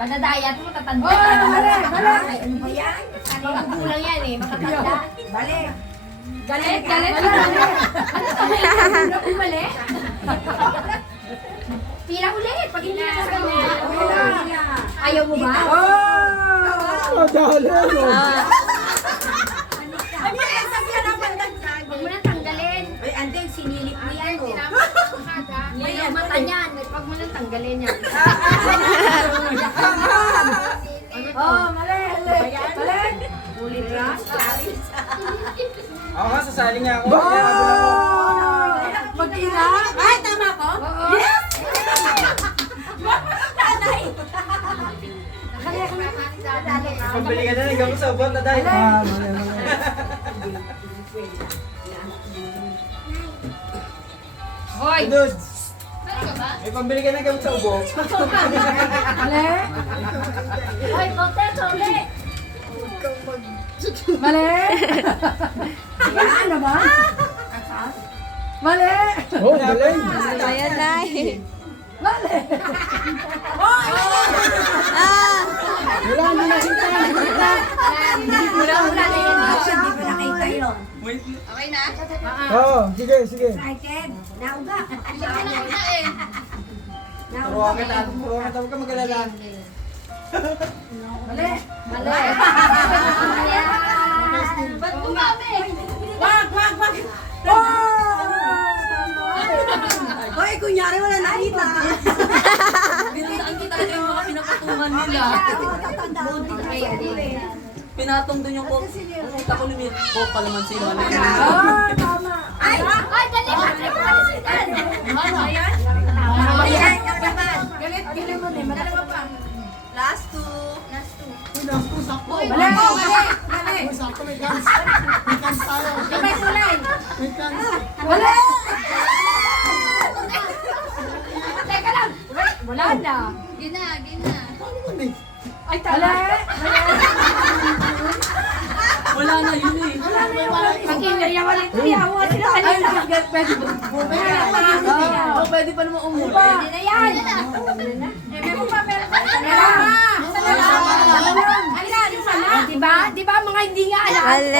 Madadayat mo, tatanda. Oh, mali. Ano ba yan? Magugulang yan eh, matatanda. Mali. Galit. Ano mali? Tira ulit, pag hindi na sa Ayaw mo ba? Madali, no? Huwag mo nang tanggalin. Ay, andeng sinilip mo yan, oh. May yung mata niyan. Huwag mo nang tanggalin yan. Oh, mali. Ulit lang. Ako nga, sasali nga ako. Pag-ina? Ay, tama ko? Yes! Nanay! Pambili ka na ng gamot sa ubot na dahil. Hoy! Dudes! May pambili ka ng gamot sa ubot. Mali. Hoy, Ponteto, ulit! Mali. Yan na ba? Mali. Oh, galing! Ayan, Nay. Mali. Wala, hindi nakita. Wala na yan. Hindi ko nakita yun. Okay na? Oo, sige. Excited. Nauga. Turuan kita, huwag ka mag-alala. Mali. Mali. Ba't kumami? Wag. Hoy, kunyari wala nakita. Pinuntaan kita talaga yung mga pinapatungan nila. Pinatong doon yung utak ko lumit. Ko pala man si Mali. Tama. Ay, dali ka. Ano yan? Galit mo na. Madalawa pa. Last two. Mali. Sakto, may guns. May guns tayo. May kulay. May guns. Mali. Teka lang. Wala na. Gina. Ay, tala. Wala na yun eh. Ang ingay naman ito. Yawa sila kanina. Pwede pa. Oh, pwede pa naman umuli. Hindi na yan. Di ba mga hindi nga alam? Mali.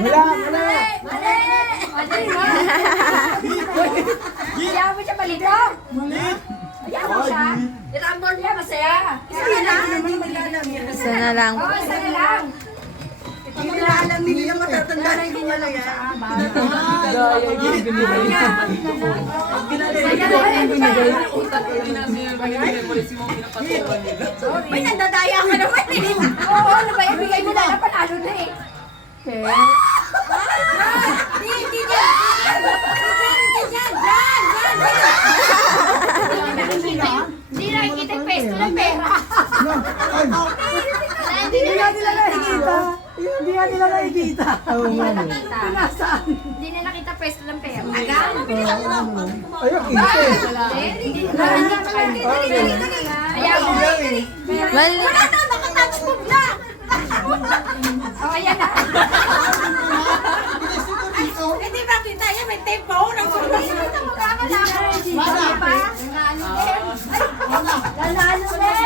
Wala. Ayaw mo siya palito? Ayaw mo siya? Itambol niya, masaya. Isa na lang. Oo, isa na lang. Hindi na alam nila matatanda na hindi nila yan. Daya yung binigay. Utak ko din ang binigay mo rin si mga pinapatungan nila. May nandadaya ka naman eh. Oo, ano ba? Ibigay mo na lang panalo na eh. Hindi dyan. Hindi nakikita yung pesto ng pera. Hindi nga nila nakikita. Hindi nga nila nakikita. Oo nga, no. Nasaan? Hindi na nakita pesto ng pera. Ayun, kita eh. Hindi na nakita. Ayaw mo. Mali. Nakatouch mo na. Oh, ayan na. Hindi ba kita yan? May tempo. Nagsulat. Nanalo din. Nanalo din.